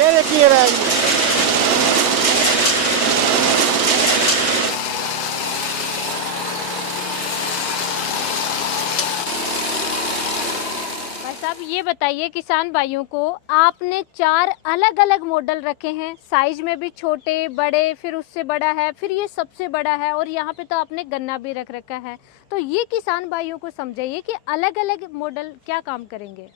ये देखिए बहन जी। भाई साहब ये बताइए किसान भाइयों को, आपने 4 अलग-अलग मॉडल रखे हैं, साइज में भी छोटे, बड़े, फिर उससे बड़ा है, फिर ये सबसे बड़ा है और यहाँ पे तो आपने गन्ना भी रख रखा है। तो ये किसान भाइयों को समझाइए कि अलग-अलग मॉडल क्या काम करेंगे?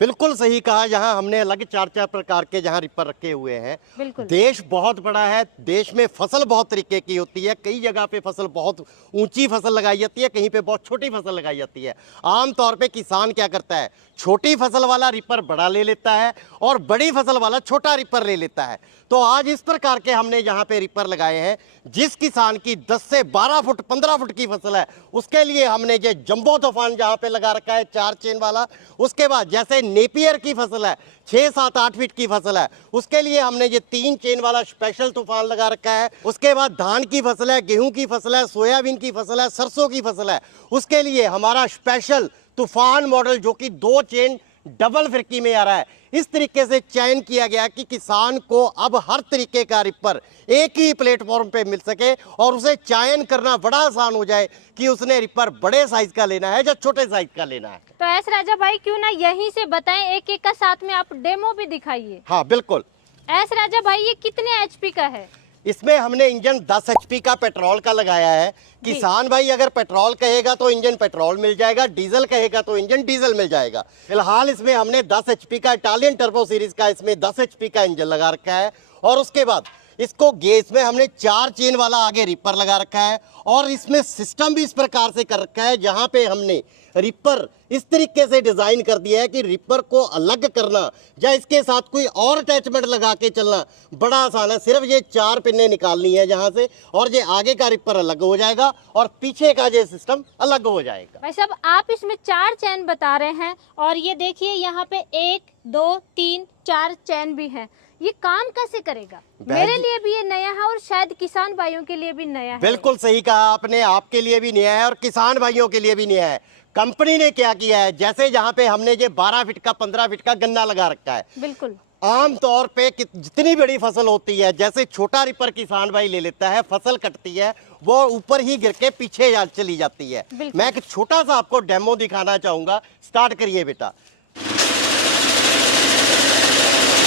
बिल्कुल सही कहा। यहाँ हमने अलग 4-4 प्रकार के जहाँ रिपर रखे हुए हैं। बिल्कुल। देश बहुत बड़ा है, देश में फसल बहुत तरीके की होती है। कई जगह पे फसल बहुत ऊंची फसल लगाई जाती है, कहीं पे बहुत छोटी फसल लगाई जाती है। आमतौर पे किसान क्या करता है, छोटी फसल वाला रिपर बड़ा ले लेता है और बड़ी फसल वाला छोटा रिपर ले लेता है। तो आज इस प्रकार के हमने यहाँ पे रिपर लगाए हैं। जिस किसान की 10 से 12 फुट 15 फुट की फसल है, उसके लिए हमने ये जंबो तूफान जहाँ पे लगा रखा है 4 चेन वाला। उसके बाद जैसे नेपियर की फसल है, 6, 7, 8 फीट की फसल है, उसके लिए हमने ये 3 चेन वाला स्पेशल तूफान लगा रखा है। उसके बाद धान की फसल है, गेहूं की फसल है, सोयाबीन की फसल है, सरसों की फसल है, उसके लिए हमारा स्पेशल तूफान मॉडल जो कि 2 चेन डबल फिरकी में आ रहा है। इस तरीके से चयन किया गया कि किसान को अब हर तरीके का रिपर एक ही प्लेटफॉर्म पे मिल सके और उसे चयन करना बड़ा आसान हो जाए कि उसने रिपर बड़े साइज का लेना है या छोटे साइज का लेना है। तो एस राजा भाई क्यों ना यहीं से बताएं, एक एक का साथ में आप डेमो भी दिखाइए। हाँ बिल्कुल। एस राजा भाई ये कितने एचपी का है? इसमें हमने इंजन 10 एचपी का पेट्रोल का लगाया है। किसान भाई अगर पेट्रोल कहेगा तो इंजन पेट्रोल मिल जाएगा, डीजल कहेगा तो इंजन डीजल मिल जाएगा। फिलहाल इसमें हमने 10 एचपी का इटालियन टर्बो सीरीज का इसमें 10 एचपी का इंजन लगा रखा है। और उसके बाद इसको गेस में हमने 4 चेन वाला आगे रिपर लगा रखा है और इसमें सिस्टम भी इस प्रकार से कर रखा है जहां पे हमने रिपर इस तरीके से डिजाइन कर दिया है कि रिपर को अलग करना या इसके साथ कोई और अटैचमेंट लगा के चलना बड़ा आसान है। सिर्फ ये 4 पिनें निकालनी है जहां से और ये आगे का रिपर अलग हो जाएगा और पीछे का ये सिस्टम अलग हो जाएगा। भाई साहब आप इसमें 4 चैन बता रहे हैं और ये देखिए यहाँ पे 1, 2, 3, 4 चैन भी हैं। ये काम कैसे करेगा? मेरे लिए भी ये नया है और शायद किसान भाइयों के लिए भी नया है। बिल्कुल सही कहा आपने, आपके लिए भी नया है और किसान भाइयों के लिए भी नया है। कंपनी ने क्या किया है, जैसे जहां पे हमने ये 12 फीट का 15 फीट का गन्ना लगा रखा है। बिल्कुल। आमतौर पे जितनी बड़ी फसल होती है, जैसे छोटा रिपर किसान भाई ले लेता है, फसल कटती है वो ऊपर ही गिर के पीछे चली जाती है। मैं एक छोटा सा आपको डेमो दिखाना चाहूंगा। स्टार्ट करिए बेटा।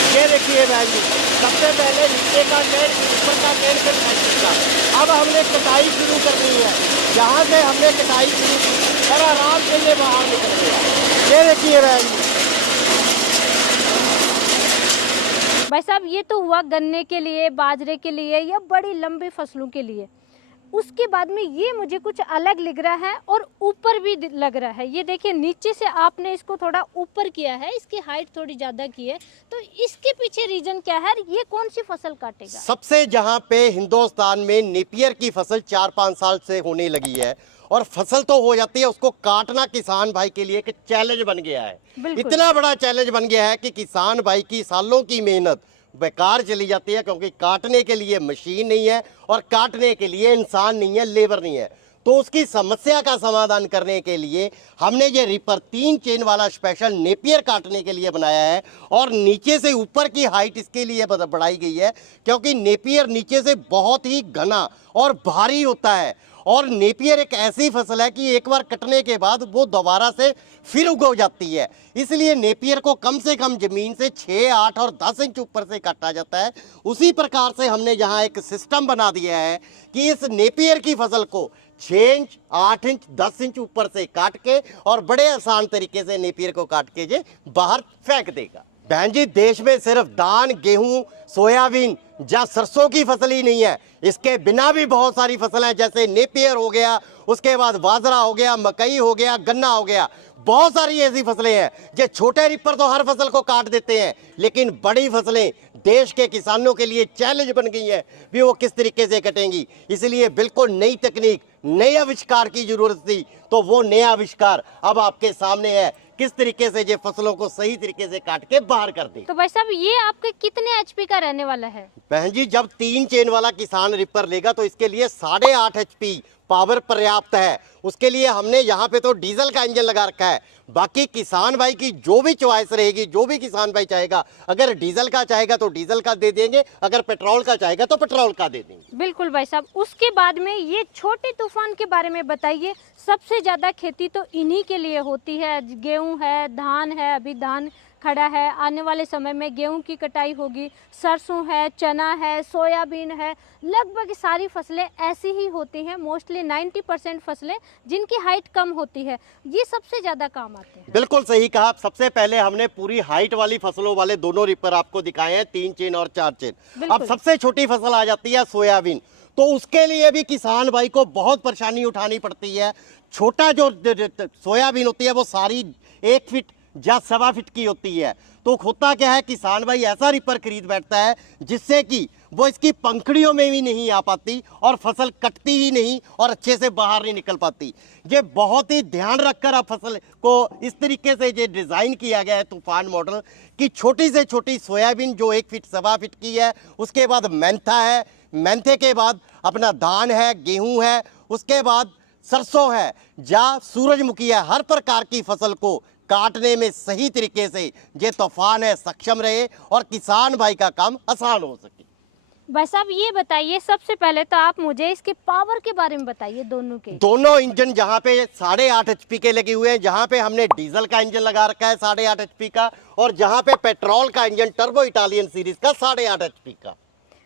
ये देखिए बहन जी, सबसे पहले नीचे का चेन, ऊपर का चेन, फिर साइड का। अब हमने कटाई शुरू करनी है। यहाँ से हमने कटाई शुरू की और आराम से ये बाहर निकल गया। ये देखिए बहन जी। भाई साहब ये तो हुआ गन्ने के लिए, बाजरे के लिए या बड़ी लंबी फसलों के लिए। उसके बाद में ये मुझे कुछ अलग लग रहा है और ऊपर भी लग रहा है। ये देखिए नीचे से आपने इसको थोड़ा ऊपर किया है, इसकी हाइट थोड़ी ज़्यादा की है। तो इसके पीछे रीजन क्या है? ये कौन सी फसल काटेगा? सबसे जहां पे हिंदुस्तान में नेपियर की फसल 4-5 साल से होने लगी है और फसल तो हो जाती है, उसको काटना किसान भाई के लिए एक चैलेंज बन गया है। इतना बड़ा चैलेंज बन गया है कि किसान भाई की सालों की मेहनत बेकार चली जाती है क्योंकि काटने के लिए मशीन नहीं है और काटने के लिए इंसान नहीं है, लेबर नहीं है। तो उसकी समस्या का समाधान करने के लिए हमने ये रिपर 3 चेन वाला स्पेशल नेपियर काटने के लिए बनाया है और नीचे से ऊपर की हाइट इसके लिए बढ़ाई गई है क्योंकि नेपियर नीचे से बहुत ही घना और भारी होता है और नेपियर एक ऐसी फसल है कि एक बार कटने के बाद वो दोबारा से फिर उग जाती है। इसलिए नेपियर को कम से कम जमीन से 6, 8 और 10 इंच ऊपर से काटा जाता है। उसी प्रकार से हमने यहाँ एक सिस्टम बना दिया है कि इस नेपियर की फसल को 6 इंच, 8 इंच, 10 इंच ऊपर से काट के और बड़े आसान तरीके से नेपियर को काट के जे बाहर फेंक देगा। बहन जी, देश में सिर्फ धान, गेहूं, सोयाबीन या सरसों की फसल ही नहीं है, इसके बिना भी बहुत सारी फसल हैं। जैसे नेपियर हो गया, उसके बाद बाजरा हो गया, मकई हो गया, गन्ना हो गया। बहुत सारी ऐसी फसलें हैं जो छोटे रिपर तो हर फसल को काट देते हैं, लेकिन बड़ी फसलें देश के किसानों के लिए चैलेंज बन गई है भी वो किस तरीके से कटेंगी। इसलिए बिल्कुल नई तकनीक, नए आविष्कार की जरूरत थी। तो वो नया आविष्कार अब आपके सामने है, किस तरीके से ये फसलों को सही तरीके से काट के बाहर कर दे। तो भाई साहब ये आपके कितने एचपी का रहने वाला है? बहन जी, जब 3 चेन वाला किसान रिपर लेगा तो इसके लिए 8.5 एचपी पावर पर्याप्त है, उसके लिए हमने यहाँ पे तो डीजल का इंजन लगा रखा है। बाकी किसान भाई की जो भी चॉइस रहेगी, जो भी किसान भाई चाहेगा, अगर डीजल का चाहेगा तो डीजल का दे देंगे, अगर पेट्रोल का चाहेगा तो पेट्रोल का दे देंगे। बिल्कुल भाई साहब। उसके बाद में ये छोटे तूफान के बारे में बताइए। सबसे ज़्यादा खेती तो इन्हीं के लिए होती है। गेहूं है, धान है, अभी धान खड़ा है, आने वाले समय में गेहूं की कटाई होगी, सरसों है, चना है, सोयाबीन है, लगभग सारी फसलें ऐसी ही होती हैं। मोस्टली 90% फसलें जिनकी हाइट कम होती है, ये सबसे ज़्यादा काम आते हैं। बिल्कुल सही कहा। सबसे पहले हमने पूरी हाइट वाली फसलों वाले दोनों रिपर आपको दिखाए हैं, 3 चेन और 4 चेन। अब सबसे छोटी फसल आ जाती है सोयाबीन, तो उसके लिए भी किसान भाई को बहुत परेशानी उठानी पड़ती है। छोटा जो सोयाबीन होती है वो सारी 1 फीट या 1.25 फीट की होती है। तो होता क्या है, किसान भाई ऐसा रिपर खरीद बैठता है जिससे कि वो इसकी पंखड़ियों में भी नहीं आ पाती और फसल कटती ही नहीं और अच्छे से बाहर नहीं निकल पाती। ये बहुत ही ध्यान रखकर अब फसल को इस तरीके से ये डिज़ाइन किया गया है तूफान मॉडल कि छोटी से छोटी सोयाबीन जो 1 फीट 1.25 फीट की है, उसके बाद मेंथा है, मेंथे के बाद अपना धान है, गेहूं है, उसके बाद सरसों है या सूरजमुखी है। हर प्रकार की फसल को काटने में सही तरीके से ये तूफान है सक्षम रहे और किसान भाई का काम आसान हो सके। भाई साहब ये बताइए, सबसे पहले तो आप मुझे इसके पावर के बारे में बताइए। दोनों इंजन जहाँ पे 8.5 HP के लगे हुए हैं, जहाँ पे हमने डीजल का इंजन लगा रखा है 8.5 HP का, और जहाँ पे पेट्रोल का इंजन टर्बो इटालियन सीरीज का 8.5 HP का।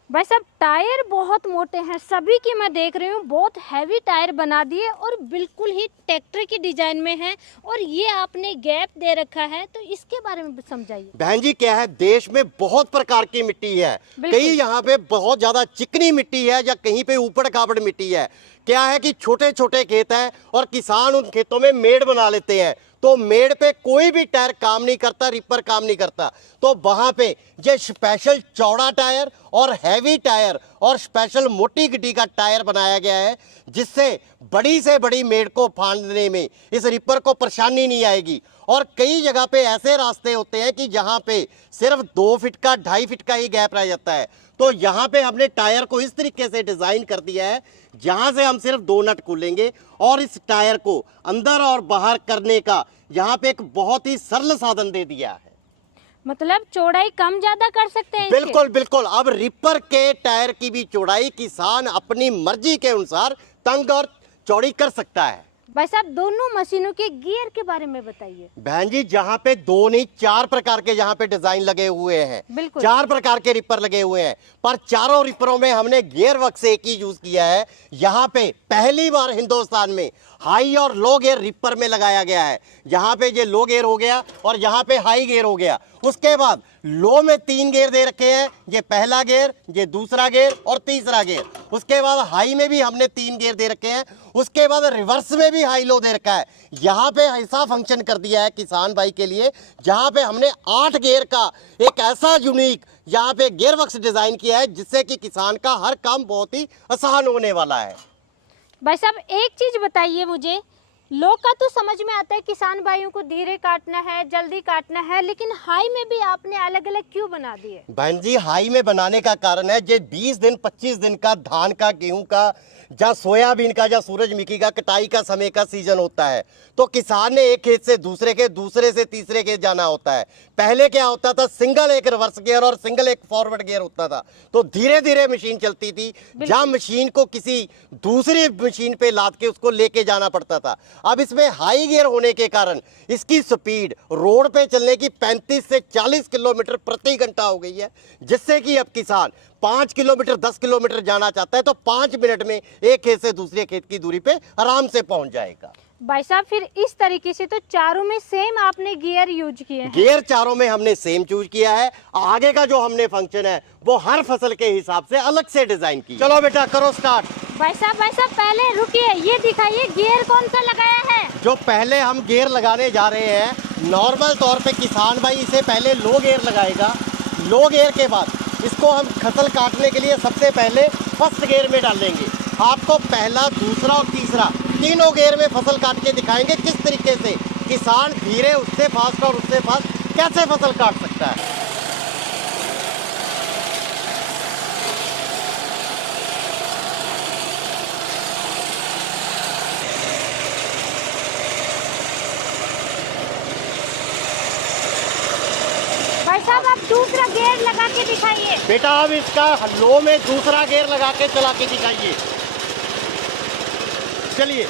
भाई साहब टायर बहुत मोटे हैं, सभी की मैं देख रही हूँ, बहुत हैवी टायर बना दिए और बिल्कुल ही ट्रैक्टर की डिजाइन में है, और ये आपने गैप दे रखा है, तो इसके बारे में समझाइए। बहन जी क्या है, देश में बहुत प्रकार की मिट्टी है, कहीं यहाँ पे बहुत ज्यादा चिकनी मिट्टी है या कहीं पे ऊपड़ खाबड़ मिट्टी है। क्या है कि छोटे छोटे खेत हैं और किसान उन खेतों में मेड़ बना लेते हैं, तो मेड़ पे कोई भी टायर काम नहीं करता, रिपर काम नहीं करता, तो वहां पे ये स्पेशल चौड़ा टायर और हैवी टायर और स्पेशल मोटी गिट्टी का टायर बनाया गया है, जिससे बड़ी से बड़ी मेड़ को फांदने में इस रिपर को परेशानी नहीं आएगी। और कई जगह पे ऐसे रास्ते होते हैं कि जहां पे सिर्फ 2 फीट का 2.5 फीट का ही गैप रह जाता है, तो यहाँ पे हमने टायर को इस तरीके से डिजाइन कर दिया है जहां से हम सिर्फ 2 नट खोलेंगे और इस टायर को अंदर और बाहर करने का यहाँ पे एक बहुत ही सरल साधन दे दिया है। मतलब चौड़ाई कम ज्यादा कर सकते हैं। बिल्कुल बिल्कुल। अब रिपर के टायर की भी चौड़ाई किसान अपनी मर्जी के अनुसार तंग और चौड़ी कर सकता है। भाई साहब दोनों मशीनों के गियर के बारे में बताइए। बहन जी जहाँ पे 2 नहीं 4 प्रकार के यहाँ पे डिजाइन लगे हुए हैं, 4 प्रकार के रिपर लगे हुए हैं, पर चारों रिपरों में हमने गियर वर्क एक ही यूज किया है। यहाँ पे पहली बार हिंदुस्तान में हाई और लो गियर रिपर में लगाया गया है। यहाँ पे ये लो गियर हो गया और यहाँ पे हाई गियर हो गया। उसके बाद लो में 3 गियर दे रखे हैं, ये पहला गियर, ये दूसरा गियर और तीसरा गियर। उसके बाद हाई में भी हमने 3 गियर दे रखे हैं। उसके बाद रिवर्स में भी हाई लो दे रखा है। यहाँ पे ऐसा फंक्शन कर दिया है किसान भाई के लिए, जहाँ पे हमने 8 गियर का एक ऐसा यूनिक यहाँ पे गियर वर्क्स डिजाइन किया है, जिससे कि किसान का हर काम बहुत ही आसान होने वाला है। भाई साहब एक चीज बताइए मुझे, लोग का तो समझ में आता है किसान भाइयों को धीरे काटना है, जल्दी काटना है, लेकिन हाई में भी आपने अलग अलग क्यों बना दिए? बहन जी हाई में बनाने का कारण है, ये 20 दिन 25 दिन का धान का, गेहूं का या सोयाबीन का या सूरजमुखी का कटाई का समय का सीजन होता है, तो किसान ने एक खेत से दूसरे खेत, दूसरे से तीसरे खेत जाना होता है। पहले क्या होता था, सिंगल एक रिवर्स गियर और सिंगल एक फॉरवर्ड गियर होता था, तो धीरे धीरे मशीन चलती थी, जहां मशीन को किसी दूसरी मशीन पे लाद के उसको लेके जाना पड़ता था। अब इसमें हाई गियर होने के कारण इसकी स्पीड रोड पे चलने की 35 से 40 किलोमीटर प्रति घंटा हो गई है, जिससे कि अब किसान 5 किलोमीटर 10 किलोमीटर जाना चाहता है तो 5 मिनट में एक खेत से दूसरे खेत की दूरी पे आराम से पहुंच जाएगा। भाई साहब फिर इस तरीके से तो चारों में सेम आपने गियर यूज किए हैं। गियर चारों में हमने सेम चूज किया है। आगे का जो हमने फंक्शन है वो हर फसल के हिसाब से अलग से डिजाइन की। चलो बेटा करो स्टार्ट। भाई साहब पहले रुकिए, ये दिखाइए गियर कौन सा लगाया है। जो पहले हम गियर लगाने जा रहे हैं, नॉर्मल तौर पे किसान भाई इसे पहले लो गियर लगाएगा। लो गियर के बाद इसको हम फसल काटने के लिए सबसे पहले फर्स्ट गियर में डालेंगे। आपको पहला, दूसरा और तीसरा तीनों गियर में फसल काट के दिखाएंगे किस तरीके से किसान धीरे, उससे फास्ट और उससे फास्ट कैसे फसल काट सकता है। दूसरा गियर लगा के दिखाइए। बेटा अब इसका लो में दूसरा गियर लगा के चला के दिखाइए। चलिए।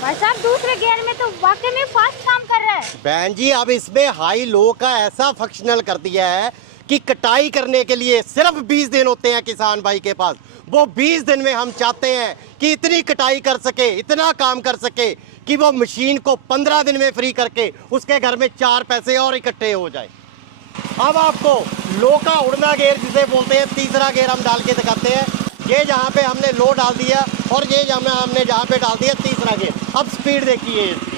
भाई साहब दूसरे गियर में तो वाकई में फास्ट काम कर रहा है। बहन जी अब इसमें हाई लो का ऐसा फंक्शनल कर दिया है कि कटाई करने के लिए सिर्फ 20 दिन होते हैं किसान भाई के पास। वो 20 दिन में हम चाहते हैं कि इतनी कटाई कर सके, इतना काम कर सके कि वो मशीन को 15 दिन में फ्री करके उसके घर में 4 पैसे और इकट्ठे हो जाए। अब आपको लो का उड़ना गियर जिसे बोलते हैं, तीसरा गियर हम डाल के दिखाते हैं। ये जहाँ पे हमने लो डाल दिया और ये हमने जहाँ पे डाल दिया तीसरा गियर। अब स्पीड देखिए इसकी।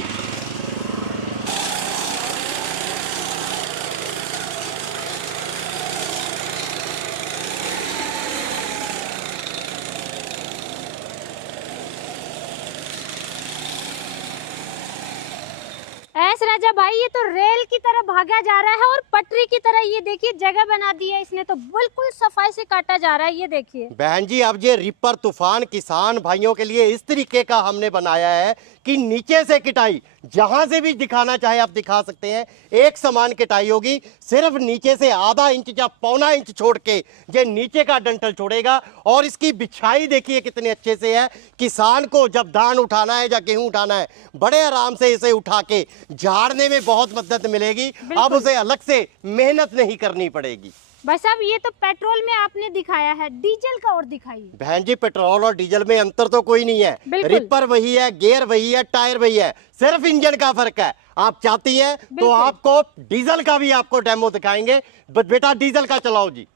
एस राजा भाई ये तो रेल की तरह भागा जा रहा है और पटरी की तरह ये देखिए जगह बना दी है इसने, तो बिल्कुल सफाई से काटा जा रहा है। ये देखिए बहन जी अब ये रिपर तूफान किसान भाइयों के लिए इस तरीके का हमने बनाया है कि नीचे से कटाई जहां से भी दिखाना चाहे आप दिखा सकते हैं, एक समान कटाई होगी। सिर्फ नीचे से आधा इंच या पौना इंच छोड़ के ये नीचे का डंठल छोड़ेगा। और इसकी बिछाई देखिए कितने अच्छे से है। किसान को जब धान उठाना है या गेहूं उठाना है, बड़े आराम से इसे उठा के झाड़ने में बहुत मदद मिलेगी। अब उसे अलग से मेहनत नहीं करनी पड़ेगी। भाई साहब ये तो पेट्रोल में आपने दिखाया है, डीजल का और दिखाइए। बहन जी पेट्रोल और डीजल में अंतर तो कोई नहीं है। रिपर वही है, गियर वही है, टायर वही है, सिर्फ इंजन का फर्क है। आप चाहती हैं तो आपको डीजल का भी आपको डेमो दिखाएंगे। बेटा डीजल का चलाओ जी।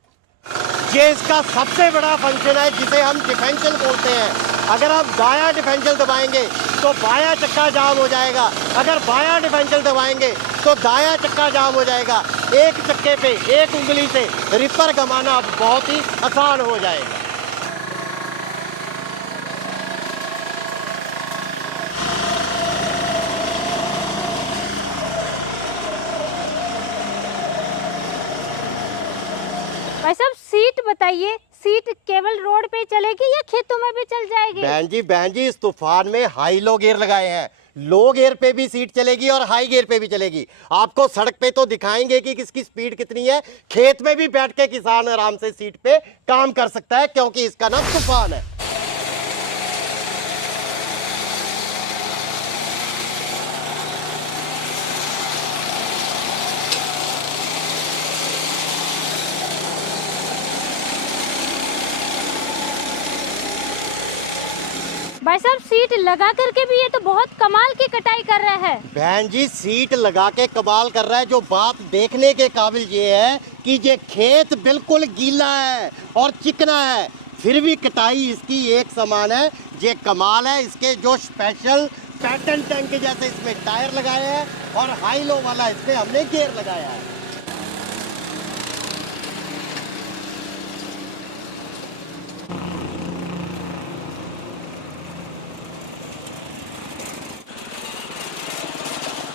ये इसका सबसे बड़ा फंक्शन है जिसे हम डिफरेंशियल बोलते हैं। अगर आप दायां डिफरेंशियल दबाएंगे तो बायां चक्का जाम हो जाएगा, अगर बायां डिफरेंशियल दबाएंगे तो दायां चक्का जाम हो जाएगा। एक चक्के पे एक उंगली से रिपर घुमाना बहुत ही आसान हो जाएगा। भाई साहब सीट बताइए, सीट केवल रोड पे चलेगी या खेतों में भी चल जाएगी? बहन जी इस तूफान में हाई लो गियर लगाए हैं। लो गियर पे भी सीट चलेगी और हाई गियर पे भी चलेगी। आपको सड़क पे तो दिखाएंगे कि किसकी स्पीड कितनी है, खेत में भी बैठ के किसान आराम से सीट पे काम कर सकता है क्योंकि इसका नाम तूफान है। भाई साहब सीट लगा करके भी ये तो बहुत कमाल की कटाई कर रहा है। बहन जी सीट लगा के कमाल कर रहा है। जो बात देखने के काबिल ये है कि ये खेत बिल्कुल गीला है और चिकना है, फिर भी कटाई इसकी एक समान है। ये कमाल है। इसके जो स्पेशल पैटर्न टैंक के जैसे इसमें टायर लगाए हैं और हाई लो वाला इसमें हमने गियर लगाया है।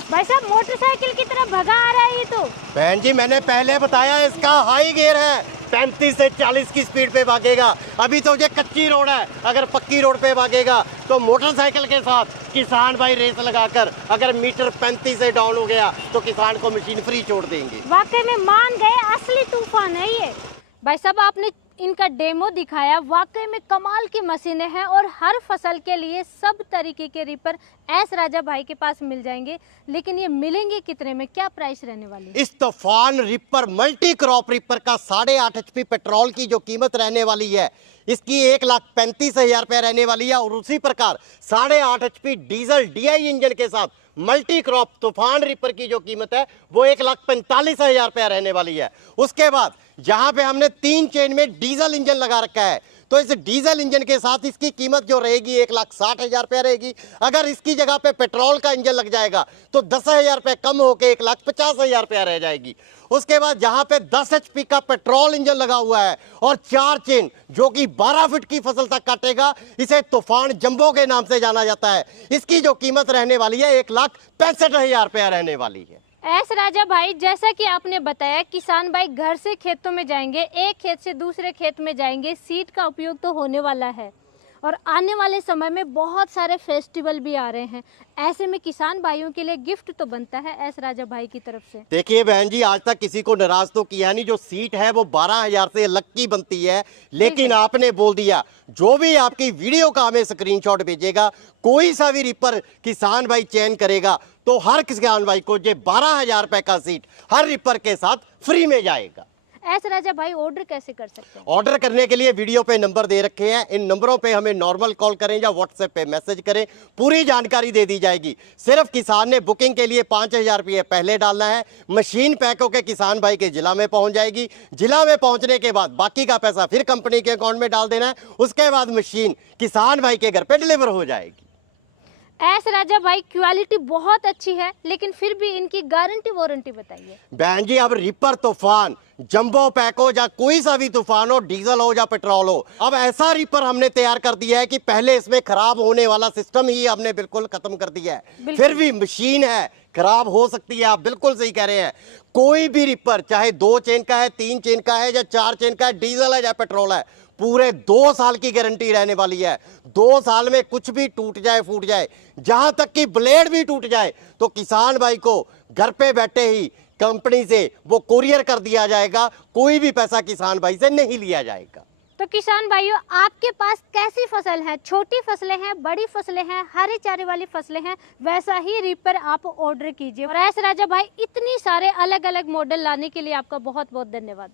भाई साहब मोटरसाइकिल की तरह भगा आ रहा है ये तो। बहन जी मैंने पहले बताया इसका हाई गियर है, 35 से 40 की स्पीड पे भागेगा। अभी तो ये कच्ची रोड है, अगर पक्की रोड पे भागेगा तो मोटरसाइकिल के साथ किसान भाई रेस लगाकर अगर मीटर 35 से डाउन हो गया तो किसान को मशीन फ्री छोड़ देंगे। वाकई में मान गए असली तूफान है ये। भाई साहब आपने इनका डेमो दिखाया, वाकई में कमाल की मशीनें हैं और हर फसल के लिए सब तरीके के रिपर एस राजा भाई के पास मिल जाएंगे। लेकिन ये मिलेंगे कितने में, क्या प्राइस रहने वाली है? इस तूफान रिपर मल्टी क्रॉप रिपर का 8.5 HP पेट्रोल की जो कीमत रहने वाली है इसकी 1,35,000 रुपये रहने वाली है। और उसी प्रकार 8.5 HP डीजल DI इंजन के साथ मल्टी क्रॉप तूफान रिपर की जो कीमत है वो 1,45,000 रुपया रहने वाली है। उसके बाद जहां पे हमने 3 चेन में डीजल इंजन लगा रखा है तो इस डीजल इंजन के साथ इसकी कीमत जो रहेगी 1,60,000 रुपया रहेगी। अगर इसकी जगह पे पेट्रोल का इंजन लग जाएगा तो 10,000 रुपये कम होकर 1,50,000 रुपया रह जाएगी। उसके बाद जहां पे 10 HP का पेट्रोल इंजन लगा हुआ है और 4 चेन जो कि 12 फीट की फसल तक काटेगा, इसे तूफान जंबो के नाम से जाना जाता है। इसकी जो कीमत रहने वाली है 1,65,000 रुपया रहने वाली है। एस राजा भाई, जैसा कि आपने बताया, किसान भाई घर से खेतों में जाएंगे, एक खेत से दूसरे खेत में जाएंगे, सीड का उपयोग तो होने वाला है और आने वाले समय में बहुत सारे फेस्टिवल भी आ रहे हैं। ऐसे में किसान भाइयों के लिए गिफ्ट तो बनता है एस राजा भाई की तरफ से। देखिए बहन जी, आज तक किसी को नाराज तो किया नहीं। जो सीट है वो 12,000 से अलग की बनती है, लेकिन आपने बोल दिया जो भी आपकी वीडियो का हमें स्क्रीनशॉट भेजेगा, कोई सा भी रिपर किसान भाई चयन करेगा तो हर किसान भाई को ये 12,000 रुपए का सीट हर रिपर के साथ फ्री में जाएगा। एस राजा भाई, ऑर्डर कैसे कर सकते हैं? ऑर्डर करने के लिए वीडियो पे नंबर दे रखे हैं, इन नंबरों पे हमें नॉर्मल कॉल करें या व्हाट्सएप पे मैसेज करें, पूरी जानकारी दे दी जाएगी। सिर्फ किसान ने बुकिंग के लिए 5,000 रुपये पहले डालना है, मशीन पैक होकर किसान भाई के जिला में पहुंच जाएगी। जिला में पहुंचने के बाद बाकी का पैसा फिर कंपनी के अकाउंट में डाल देना है, उसके बाद मशीन किसान भाई के घर पे डिलीवर हो जाएगी। एस राजा भाई, क्वालिटी बहुत अच्छी है, लेकिन फिर भी इनकी गारंटी वारंटी बताइए। बहन जी, अब रिपर तूफान, जंबो पैक हो या कोई सा भी तूफान हो, डीजल हो या पेट्रोल हो, अब ऐसा रिपर हमने तैयार कर दिया है कि पहले इसमें खराब होने वाला सिस्टम ही हमने बिल्कुल खत्म कर दिया है। फिर भी मशीन है, खराब हो सकती है, आप बिल्कुल सही कह रहे हैं। कोई भी रिपर, चाहे 2 चेन का है, 3 चेन का है या 4 चेन का है, डीजल है या पेट्रोल है, पूरे 2 साल की गारंटी रहने वाली है। 2 साल में कुछ भी टूट जाए, फूट जाए, जहां तक कि ब्लेड भी टूट जाए तो किसान भाई को घर पे बैठे ही कंपनी से वो कुरियर कर दिया जाएगा, कोई भी पैसा किसान भाई से नहीं लिया जाएगा। तो किसान भाइयों, आपके पास कैसी फसल है, छोटी फसलें हैं, बड़ी फसलें हैं, हरे चारे वाली फसलें हैं, वैसा ही रिपर आप ऑर्डर कीजिए। और एस राजा भाई, इतनी सारे अलग अलग मॉडल लाने के लिए आपका बहुत बहुत धन्यवाद।